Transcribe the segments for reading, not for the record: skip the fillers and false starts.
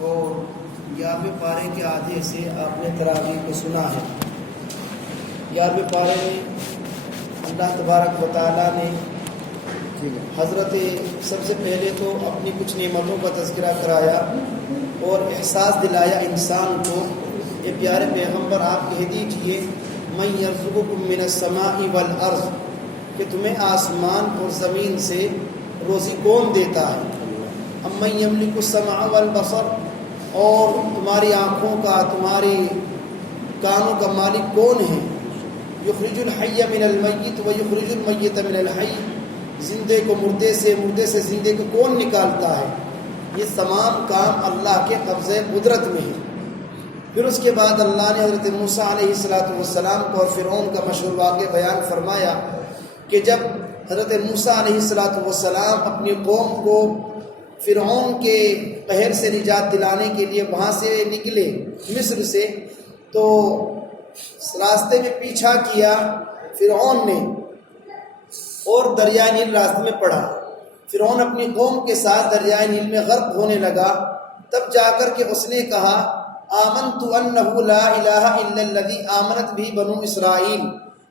اور 11ویں پارے کے آدھے سے آپ نے تراویح کو سنا ہے۔ 11ویں پارے میں اللہ تبارک و تعالیٰ نے حضرت سب سے پہلے تو اپنی کچھ نعمتوں کا تذکرہ کرایا اور احساس دلایا انسان کو، یہ پیارے پیغمبر آپ کہہ دیجئے من یرزقکم من السماء والارض، کہ تمہیں آسمان اور زمین سے روزی کون دیتا ہے۔ امن یملک السمع والبصر، اور تمہاری آنکھوں کا، تمہاری کانوں کا مالک کون ہے۔ یخرج الحی من المیت ویخرج المیت من الحی، زندے کو مردے سے، مردے سے زندے کو کون نکالتا ہے۔ یہ تمام کام اللہ کے قبضے قدرت میں ہے۔ پھر اس کے بعد اللہ نے حضرت موسیٰ علیہ السلام کو اور فرعون کا مشہور واقعہ بیان فرمایا کہ جب حضرت موسیٰ علیہ السلام اپنی قوم کو فرعون کے قہر سے نجات دلانے کے لیے وہاں سے نکلے مصر سے، تو راستے میں پیچھا کیا فرعون نے اور دریائے نیل راستے میں پڑا۔ فرعون اپنی قوم کے ساتھ دریائے نیل میں غرق ہونے لگا۔ تب جا کر کے اس نے کہا آمنت انہ لا الہ الا الذی آمنت بھی بنو اسرائیل،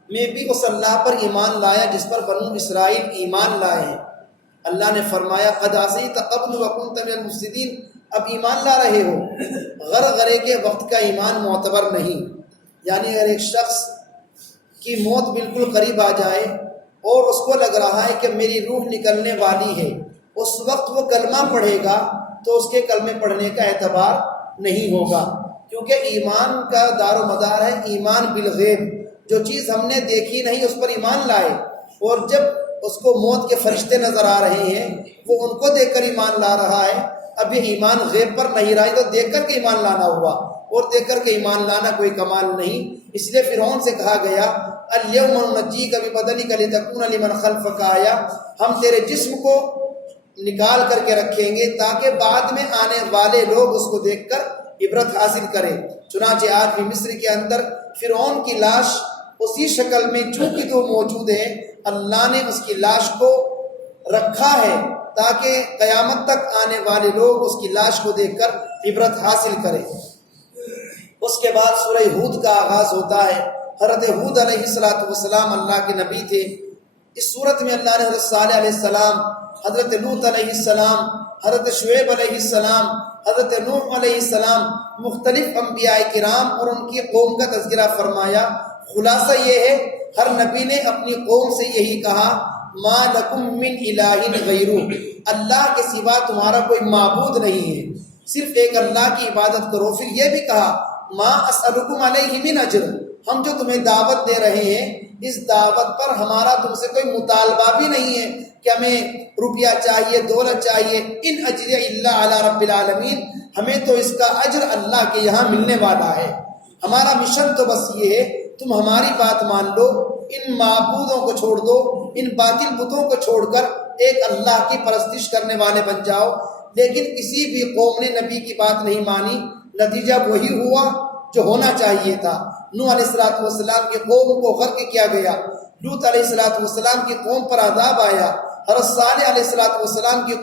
میں بھی اس اللہ پر ایمان لایا جس پر بنو اسرائیل ایمان لائے ہیں۔ اللہ نے فرمایا قد عصیت قبل وکنت من المفسدین، اب ایمان لا رہے ہو، غرغرے کے وقت کا ایمان معتبر نہیں۔ یعنی اگر ایک شخص کی موت بالکل قریب آ جائے اور اس کو لگ رہا ہے کہ میری روح نکلنے والی ہے، اس وقت وہ کلمہ پڑھے گا تو اس کے کلمے پڑھنے کا اعتبار نہیں ہوگا، کیونکہ ایمان کا دار و مدار ہے ایمان بالغیب، جو چیز ہم نے دیکھی نہیں اس پر ایمان لائے۔ اور جب اس کو موت کے فرشتے نظر آ رہے ہیں، وہ ان کو دیکھ کر ایمان لا رہا ہے، اب یہ ایمان غیب پر نہیں رہا، تو دیکھ کر کے ایمان لانا ہوا، اور دیکھ کر کے ایمان لانا کوئی کمال نہیں۔ اس لیے فرعون سے کہا گیا الیوم ننجیک ببدنک لتکون لمن خلفک آیہ، ہم تیرے جسم کو نکال کر کے رکھیں گے تاکہ بعد میں آنے والے لوگ اس کو دیکھ کر عبرت حاصل کریں۔ چنانچہ آج بھی مصر کے اندر فرعون کی لاش اسی شکل میں چونکہ تو موجود ہے، اللہ نے اس کی لاش کو رکھا ہے تاکہ قیامت تک آنے والے لوگ اس کی لاش کو دیکھ کر عبرت حاصل کریں۔ اس کے بعد سورہ ہود کا آغاز ہوتا ہے۔ حضرت ہود علیہ السلام اللہ کے نبی تھے۔ اس صورت میں اللہ نے حضرت صالح علیہ السلام، حضرت لوط علیہ السلام، حضرت شعیب علیہ السلام، حضرت نوح علیہ السلام، مختلف انبیاء کرام اور ان کی قوم کا تذکرہ فرمایا۔ خلاصہ یہ ہے ہر نبی نے اپنی قوم سے یہی کہا ما لکم من الہ غیرہ، اللہ کے سوا تمہارا کوئی معبود نہیں ہے، صرف ایک اللہ کی عبادت کرو۔ پھر یہ بھی کہا ما اسألکم علیہ من اجر، ہم جو تمہیں دعوت دے رہے ہیں اس دعوت پر ہمارا تم سے کوئی مطالبہ بھی نہیں ہے کہ ہمیں روپیہ چاہیے، دولت چاہیے، ان اجر الا علی رب العالمین، ہمیں تو اس کا اجر اللہ کے یہاں ملنے والا ہے۔ ہمارا مشن تو بس یہ ہے تم ہماری بات مان لو، ان معبودوں کو چھوڑ دو، ان باطل بتوں کو چھوڑ کر ایک اللہ کی پرستش کرنے والے بن جاؤ۔ لیکن کسی بھی قوم نے نبی کی بات نہیں مانی، نتیجہ وہی ہوا جو ہونا چاہیے تھا۔ نوح علیہ السلام کی قوم کو غرق کیا گیا، لوط علیہ السلام کی قوم پر عذاب آیا، حضرت صالح علیہ السلام کی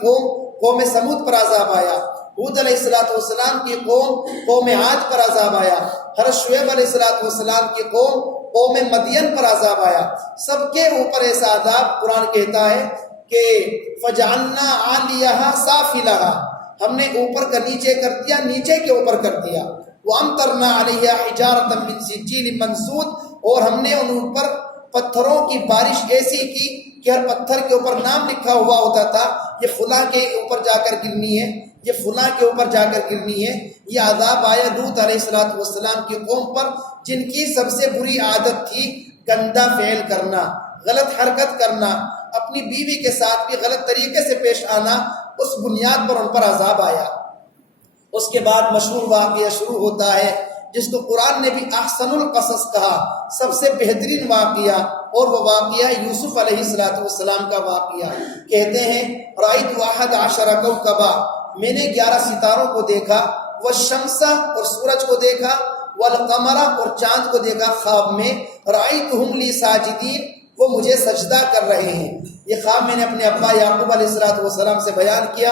قوم سمود پر عذاب آیا، ہود علیہ السلام کی قوم عاد پر عذاب آیا، حضرت شعیب علیہ السلام کی قوم مدین پر عذاب آیا۔ سب کے اوپر ایسا عذاب قرآن کہتا ہے کہ فجعلنا عالیہا سافلہا، ہم نے اوپر کا نیچے کر دیا، نیچے کے اوپر کر دیا۔ وَأَمْطَرْنَا عَلَيْهَا حِجَارَةً مِّن سِجِّيلٍ مَّنضُودٍ، اور ہم نے ان اوپر پتھروں کی بارش ایسی کی کہ ہر پتھر کے اوپر نام لکھا ہوا ہوتا تھا، یہ فلاں کے اوپر جا کر گرنی ہے، یہ فلاں کے اوپر جا کر گرنی ہے۔ یہ عذاب آیا لوط علیہ السلام کی قوم پر، جن کی سب سے بری عادت تھی گندا فعل کرنا، غلط حرکت کرنا، اپنی بیوی کے ساتھ بھی غلط طریقے سے پیش آنا، اس بنیاد پر ان پر عذاب آیا۔ اس کے بعد مشہور واقعہ شروع ہوتا ہے جس کو قرآن نے بھی احسن القصص کہا، سب سے بہترین واقعہ، اور وہ واقعہ یوسف علیہ السلام کا واقعہ۔ کہتے ہیں رأیت 11 کوكبا، میں نے 11 ستاروں کو دیکھا، والشمس اور سورج کو دیکھا، والقمر اور چاند کو دیکھا خواب میں، رأیتهم لی ساجدین، وہ مجھے سجدہ کر رہے ہیں۔ یہ خواب میں نے اپنے ابا یعقوب علیہ السلام سے بیان کیا۔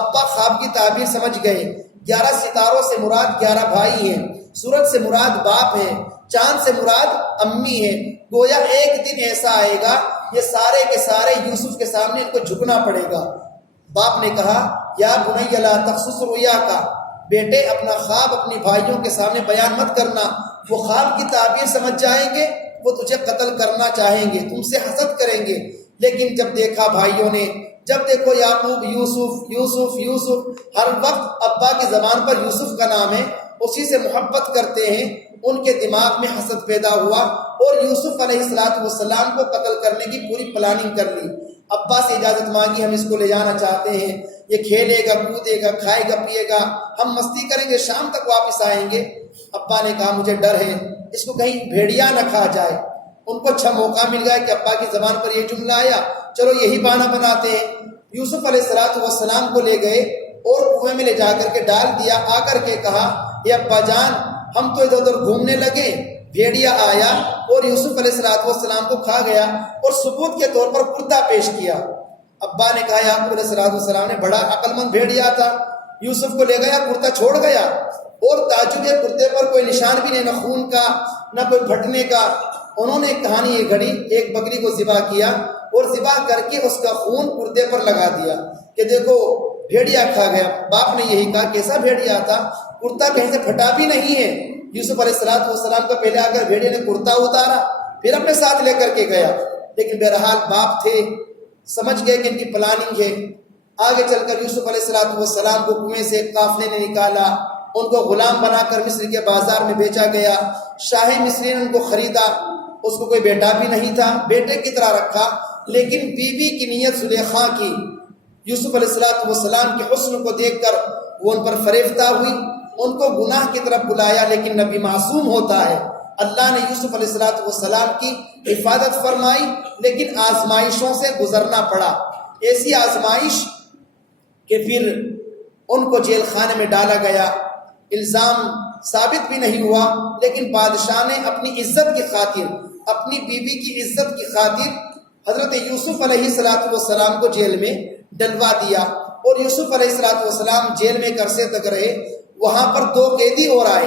ابا خواب کی تعبیر سمجھ گئے، 11 ستاروں سے مراد 11 بھائی ہیں، سورج سے مراد باپ ہے، چاند سے مراد امی ہے۔ گویا ایک دن ایسا آئے گا یہ سارے کے سارے یوسف کے سامنے ان کو جھکنا پڑے گا۔ باپ نے کہا یا بنی لا تقصص رؤیاک، بیٹے اپنا خواب اپنے بھائیوں کے سامنے بیان مت کرنا، وہ خواب کی تعبیر سمجھ جائیں گے، وہ تجھے قتل کرنا چاہیں گے، تم سے حسد کریں گے۔ لیکن جب دیکھا بھائیوں نے، جب دیکھو یعقوب یوسف یوسف یوسف، ہر وقت ابا کی زبان پر یوسف کا نام ہے، اسی سے محبت کرتے ہیں، ان کے دماغ میں حسد پیدا ہوا اور یوسف علیہ السلام کو قتل کرنے کی پوری پلاننگ کر لی۔ ابا سے اجازت مانگی، ہم اس کو لے جانا چاہتے ہیں، یہ کھیلے گا کودے گا کھائے گا پیے گا، ہم مستی کریں گے، شام تک واپس آئیں گے۔ ابا نے کہا مجھے ڈر ہے اس کو کہیں بھیڑیا نہ کھا جائے۔ ان کو اچھا موقع مل گیا کہ ابا کی زبان پر یہ جملہ آیا، چلو یہی بہانہ بناتے ہیں۔ یوسف علیہ السلام کو لے گئے اور کنویں میں لے جا کر کے ڈال دیا۔ آ کر کے کہا اے ابا جان، ہم تو ادھر ادھر گھومنے لگے، بھیڑیا آیا اور یوسف علیہ السلام کو کھا گیا اور ثبوت کے طور پر کردہ پیش کیا۔ ابا نے کہا یعقوب علیہ السلام نے بڑا عقل مند بھیڑیا تھا، یوسف کو لے گیا، کرتا چھوڑ گیا اور تعجب ہے کرتے پر کوئی نشان بھی نہیں، نہ خون کا نہ کوئی پھٹنے کا۔ انہوں نے ایک کہانی یہ گھڑی، ایک بکری کو ذبح کیا اور ذبح کر کے اس کا خون کردے پر لگا دیا کہ دیکھو بھیڑیا کھا گیا۔ باپ نے یہی کہا کیسا بھیڑیا تھا، کرتا کہیں سے پھٹا بھی نہیں ہے۔ یوسف علیہ السلام کا پہلے آ کر بھیڑیا نے کرتا اتارا، پھر اپنے ساتھ لے کر کے گیا۔ لیکن بہرحال باپ تھے، سمجھ گئے کہ ان کی پلاننگ ہے۔ آگے چل کر یوسف علیہ السلام کو کنویں سے قافلے نے نکالا، ان کو غلام بنا کر مصر کے بازار میں بیچا گیا۔ شاہ مصری نے ان کو خریدا، اس کو کوئی بیٹا بھی نہیں تھا، بیٹے کی طرح رکھا، لیکن بیوی کی نیت زلیخا کی۔ یوسف علیہ السلام کے حسن کو دیکھ کر وہ ان پر فریفتہ ہوئی، ان کو گناہ کی طرف بلایا، لیکن نبی معصوم ہوتا ہے۔ اللہ نے یوسف علیہ السلام کی حفاظت فرمائی، لیکن آزمائشوں سے گزرنا پڑا، ایسی آزمائش کہ پھر ان کو جیل خانے میں ڈالا گیا۔ الزام ثابت بھی نہیں ہوا، لیکن بادشاہ نے اپنی عزت کی خاطر، اپنی بیوی کی عزت کی خاطر حضرت یوسف علیہ السلام کو جیل میں ڈلوا دیا، اور یوسف علیہ السلام جیل میں عرصے تک رہے۔ وہاں پر 2 قیدی اور آئے،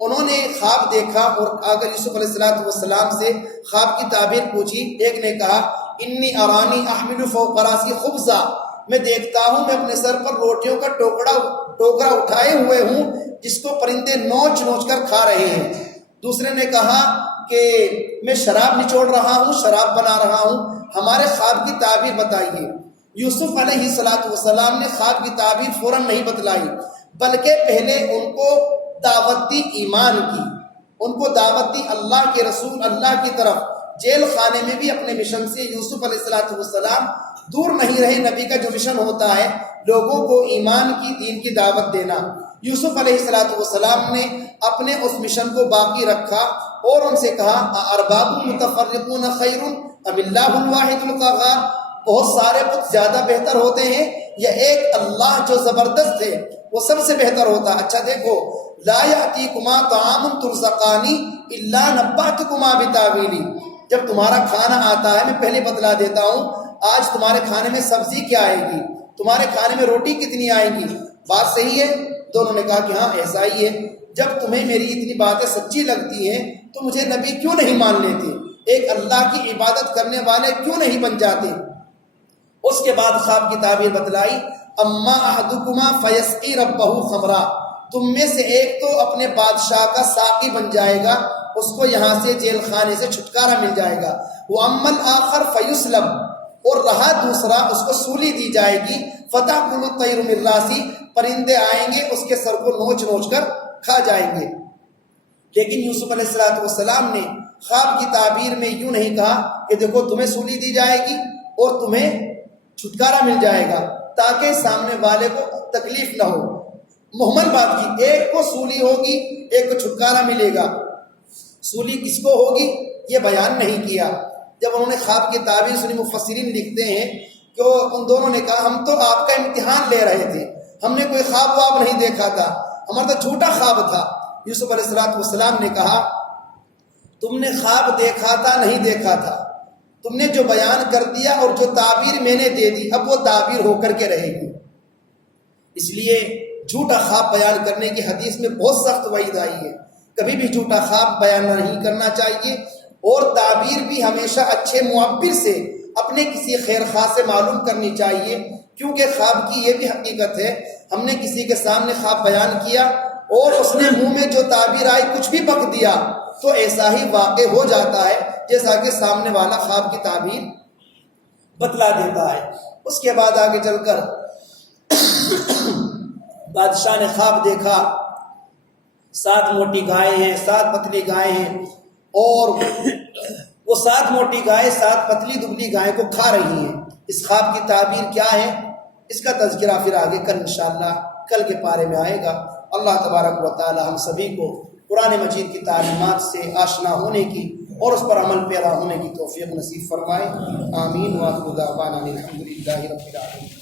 انہوں نے خواب دیکھا اور اگر یوسف علیہ السلام سے خواب کی تعبیر پوچھی۔ ایک نے کہا انی ارانی احمل فوق راسی خبزا، میں دیکھتا ہوں میں اپنے سر پر روٹیوں کا ٹوکرا اٹھائے ہوئے ہوں جس کو پرندے نوچ نوچ کر کھا رہے ہیں۔ دوسرے نے کہا کہ میں شراب نچوڑ رہا ہوں، شراب بنا رہا ہوں، ہمارے خواب کی تعبیر بتائیے۔ یوسف علیہ السلام نے خواب کی تعبیر فوراً نہیں بتلائی، بلکہ پہلے ان کو دعوت دی ایمان کی، ان کو دعوت دی اللہ کے رسول اللہ کی طرف۔ جیل خانے میں بھی اپنے مشن سے یوسف علیہ السلام دور نہیں رہے۔ نبی کا جو مشن ہوتا ہے لوگوں کو ایمان کی، دین کی دعوت دینا، یوسف علیہ السلام نے اپنے اس مشن کو باقی رکھا اور ان سے کہا ارباب متفرقون خیر ام اللہ الواحد القہار، بہت سارے بت زیادہ بہتر ہوتے ہیں یا ایک اللہ جو زبردست ہے وہ سب سے بہتر ہوتا ہے۔ اچھا دیکھو لا یأتیکما طعام ترزقانی الا نبأتکما بتاویلی، جب تمہارا کھانا آتا ہے میں پہلے بتلا دیتا ہوں آج تمہارے کھانے میں سبزی کیا آئے گی، تمہارے کھانے میں روٹی کتنی آئے گی۔ بات صحیح ہے؟ دونوں نے کہا کہ ہاں ایسا ہی ہے۔ جب تمہیں میری اتنی باتیں سچی لگتی ہیں تو مجھے نبی کیوں نہیں مان لیتے، ایک اللہ کی عبادت کرنے والے کیوں نہیں بن جاتے۔ اس کے بعد خواب کی تعبیر بتلائی اما احدکما فیسقی ربہ خمرا، تم میں سے ایک تو اپنے بادشاہ کا ساقی بن جائے گا، اس کو یہاں سے جیل خانے سے چھٹکارا مل جائے گا۔ وَأَمَّا الْآخَرُ فَيُسْلَمْ، اور رہا دوسرا اس کو سولی دی جائے گی۔ فَتَأْكُلُ الطَّيْرُ مِن رَأْسِهِ، پرندے آئیں گے اس کے سر کو نوچ نوچ کر کھا جائیں گے۔ لیکن یوسف علیہ السلام نے خواب کی تعبیر میں یوں نہیں کہا کہ دیکھو تمہیں سولی دی جائے گی اور تمہیں چھٹکارا مل جائے گا، تاکہ سامنے والے کو تکلیف نہ ہو۔ محمل بات کی، ایک کو سولی ہوگی ایک کو چھٹکارا ملے گا، سولی کس کو ہوگی یہ بیان نہیں کیا۔ جب انہوں نے خواب کی تعبیر سنی، مفسرین لکھتے ہیں کہ ان دونوں نے کہا ہم تو آپ کا امتحان لے رہے تھے، ہم نے کوئی خواب واب نہیں دیکھا تھا، ہمارا تو جھوٹا خواب تھا۔ یوسف علیہ السلام نے کہا تم نے خواب دیکھا تھا نہیں دیکھا تھا، تم نے جو بیان کر دیا اور جو تعبیر میں نے دے دی اب وہ تعبیر ہو کر کے رہے گی۔ اس لیے جھوٹا خواب بیان کرنے کی حدیث میں بہت سخت وعید آئی ہے، کبھی بھی جھوٹا خواب بیان نہیں کرنا چاہیے، اور تعبیر بھی ہمیشہ اچھے معبر سے اپنے کسی خیر خواہ سے معلوم کرنی چاہیے، کیونکہ خواب کی یہ بھی حقیقت ہے، ہم نے کسی کے سامنے خواب بیان کیا اور اس نے منہ میں جو تعبیر آئی کچھ بھی بک دیا تو ایسا ہی واقع ہو جاتا ہے جیسا کہ سامنے والا خواب کی تعبیر بتلا دیتا ہے۔ اس کے بعد آگے چل کر بادشاہ نے خواب دیکھا 7 موٹی گائے ہیں، 7 پتلی گائے ہیں، اور وہ 7 موٹی گائے 7 پتلی دبلی گائے کو کھا رہی ہیں۔ اس خواب کی تعبیر کیا ہے، اس کا تذکرہ پھر آگے کل انشاءاللہ کل کے پارے میں آئے گا۔ اللہ تبارک و تعالی ہم سبھی کو قرآن مجید کی تعلیمات سے آشنا ہونے کی اور اس پر عمل پیرا ہونے کی توفیق نصیب فرمائے، آمین۔ وآخر دعوانا الحمد للہ رب العالمین۔